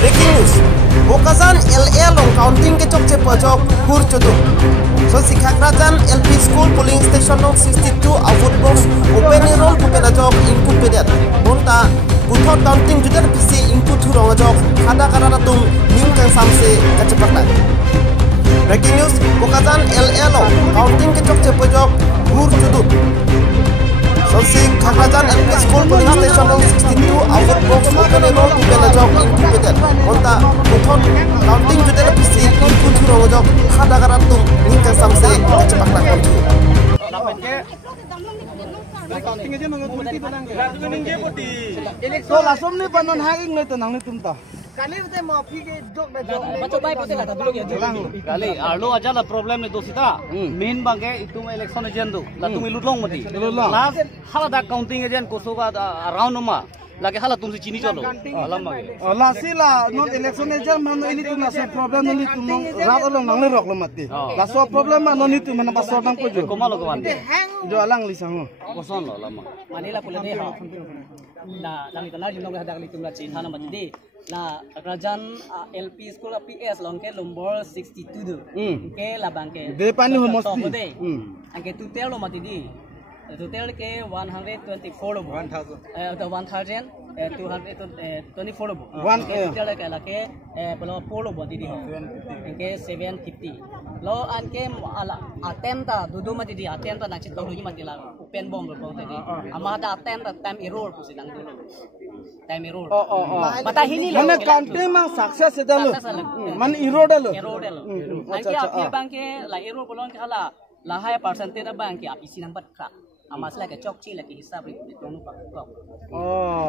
Breaking news. Pokazan LA long counting ke chok pojok hur choduk. So Sikhakrajan LP School polling station nong 62 avot box open enroll pupen ajok input pedet. Bonta buthot counting juder pisi input thurong ajok kada karana tung ning kang samse kacepatan. Breaking news. Pokazan LA long counting ke chok pojok hur choduk. So Sikhakrajan LP School polling station nong 62 avot box open enroll pupen ajok input pedet. Bonta buthot counting juder pisi input thurong ajok kada karana tung ning kang samse kacepatan kontu. Counting aja menguti benang ke. So langsung nih panon haging nih tenang nih tumta. Kali itu mau pergi jok bejok. Macam baik pasti lah tapi lagi jalan. Kali arlo aja lah problem nih tu sita. Main bangke itu mah election aja tu. Lalu milut long mati. Last hal ada counting aja kosoga around nama. Lagi hal tu si Cini colo. Alam bangke. Last lah non election aja mana ini tu nasi problem non itu nong rat along nang lerok lo mati. Last problem mana non itu mana pasal nang kojo. Komalo kawan. Jualang lisango. Koson lo lama. Manila pula deh ha. Na kami kenal juga dah kali tumla Cina nama jadi. Na kerajaan LP School PS long ke nombor 62 tu. Ke labang ke. Depan ni homosti. Angke total lo mati di. Total ke 124 lo. 1000. 1224 lo. Total ke lake pelo polo mati di. Angke 750. Lo anke atenta dudu mati di atenta nak cit dulu mati lah. Open bomb lo tadi. Ama ada atenta time error pusi nang dulu. Time error. Mata hini lo. Mana counting mang sukses itu lo. Man error lo. Error lo. Angke api bangke la error bolon kala la high percentage bangke api sinang bat krak. Amas lagi cok cil lagi hisap itu tonu pak.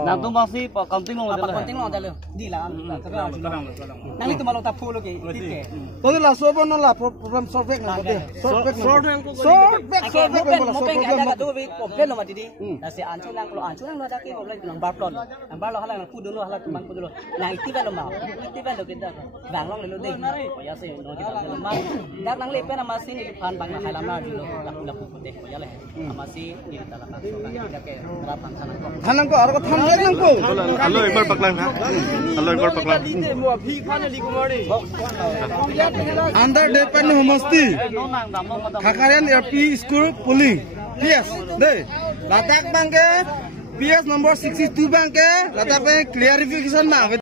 Nanti masih pak counting lo Pak counting lo ada lo. Di lah. Nang itu malu tak full lagi. Tadi lah sobo non lah problem solving nang kote. Solving. Mungkin ada tu problem lo mati di. Nasi anculang lo ada ke problem nang barplon. Nang barlo halang kudu lo halang tumbang kudu lo. Nang itu kan lo mau. Itu kan lo kita. Bang lo lo deh. Ya sih lo kita lo mau. Dak nang lepen nama sini di pan bang halang mar dulu. Laku deh. Ya leh. Masih Hanang ko arko thamjek nang ko. Hello ekbar paklang ha. Hello ekbar paklang. Under depan homosti. Khakarian LP School polling. Yes, deh. Latak bangke PS nomor 62 bangke. Latak bangke clarification na.